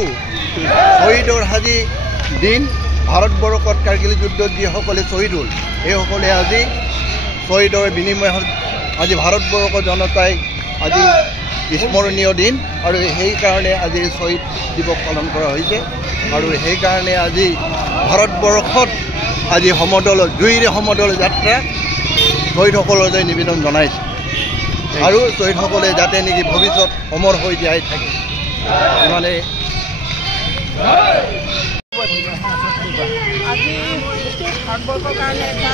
শ্বহীদৰ আজি দিন ভাৰতবৰ্ষত কাৰ্গিল যুদ্ধত যিসকলে শ্বহীদ হ'ল এইসকলে আজি শ্বহীদৰ বিনিময়ত আজি ভাৰতবৰ্ষৰ জনতাই আজি স্মৰণীয় দিন আৰু সেইকাৰণে আজি শ্বহীদ দিৱস পালন কৰা হৈছে আৰু সেইকাৰণে আজি ভাৰতবৰ্ষত আজি সমদল জুইৰে সমদল যাত্ৰা শ্বহীদসকললৈ নিবেদন জনাইছে আৰু শ্বহীদসকলে যাতে নেকি ভৱিষ্যত অমৰ হৈ জীয়াই থাকে মানে আজি ভাৰতবৰ্ষৰ কাৰণে এটা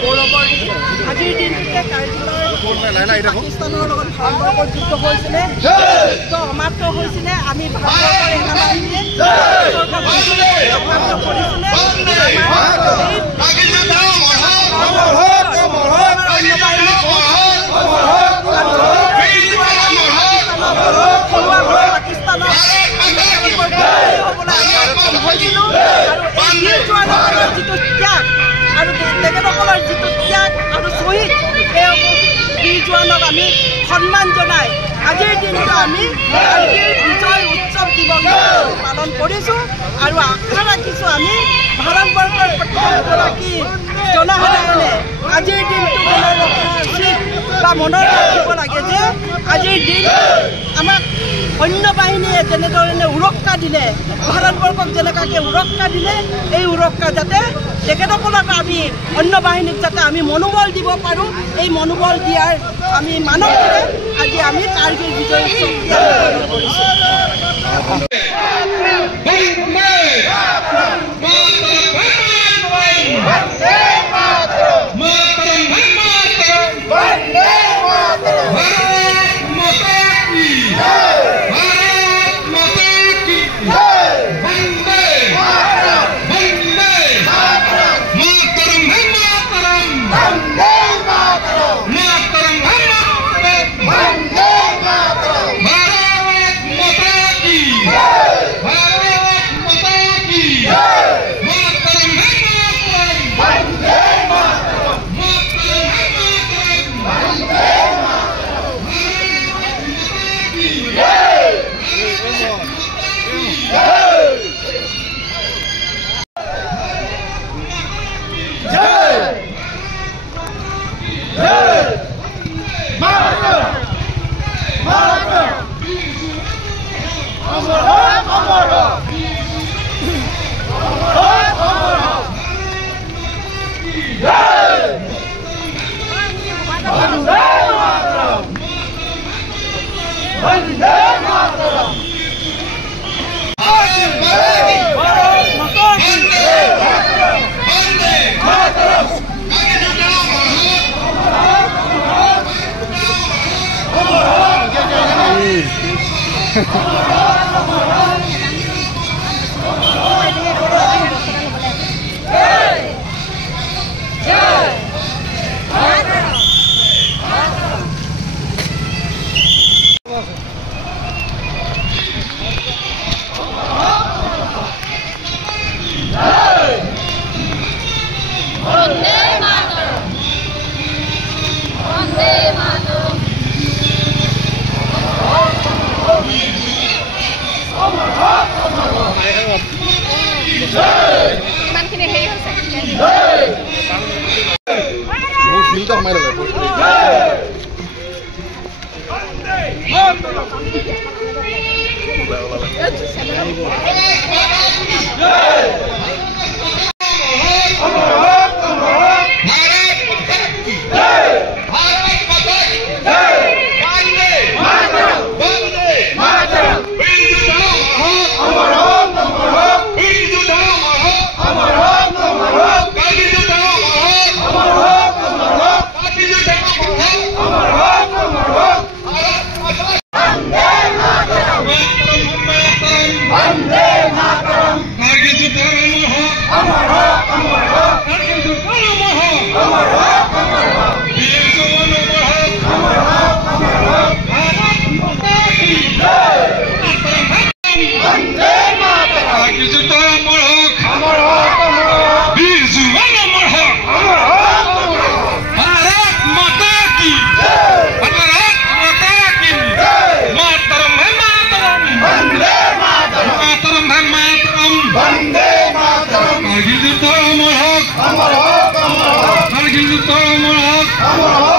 গৌৰৱৰ দিন আজিৰ দিনটোতে কাৰ্গিলৰ পাকিস্তানৰ লগত ভাৰতবৰ্ষৰ যুদ্ধ হৈছিলে যুদ্ধ সমাপ্ত হৈছিলে আমি ভাৰতবৰ্ষৰ সেনাবাহিনীয়ে সমাপ্ত কৰিছিলে আৰু তেখেতসকলৰ যিটো ত্যাগ আৰু শ্বহীদ সেই বীৰ জোৱানক আমি সন্মান জনাই আজিৰ দিনটো আমি কাৰ্গিল বিজয় উৎসৱ দিৱস পালন কৰিছোঁ আৰু আশা ৰাখিছোঁ আমি ভাৰতবৰ্ষৰ প্ৰত্যেকগৰাকী জনসাধাৰণে আজিৰ দিনটো মনত ৰখা উচিত বা মনত ৰাখিব লাগে যে আজিৰ দিন আমাক সৈন্য বাহিনীয়ে যেনেধৰণে সুৰক্ষা দিলে ভাৰতবৰ্ষক যেনেকুৱাকৈ সুৰক্ষা দিলে এই সুৰক্ষা যাতে তেখেতসকলক আমি অন্য বাহিনীক যাতে আমি মনোবল দিব পাৰোঁ এই মনোবল দিয়াৰ আমি মানসেৰে আজি আমি কাৰ্গিল বিজয় উৎসৱ কৰিছোঁ Vande Mataram! বন্দে মাতৰম কাৰগিল যুদ্ধ অমৰ হোক কাৰগিল যুদ্ধ অমৰ হোক